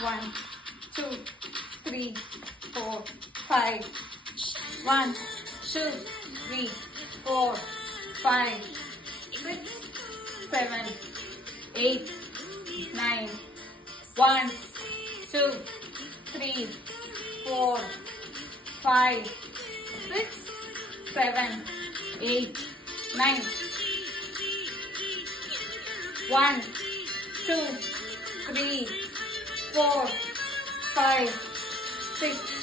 1, 2, 3, 4, 5. 1, 2, 3, 4, 5, 6, 7, 8, 9. 1, 2, 3, 4, 5, 6, 7, 8, 9. 1, 2, 3, 4, 5, 6.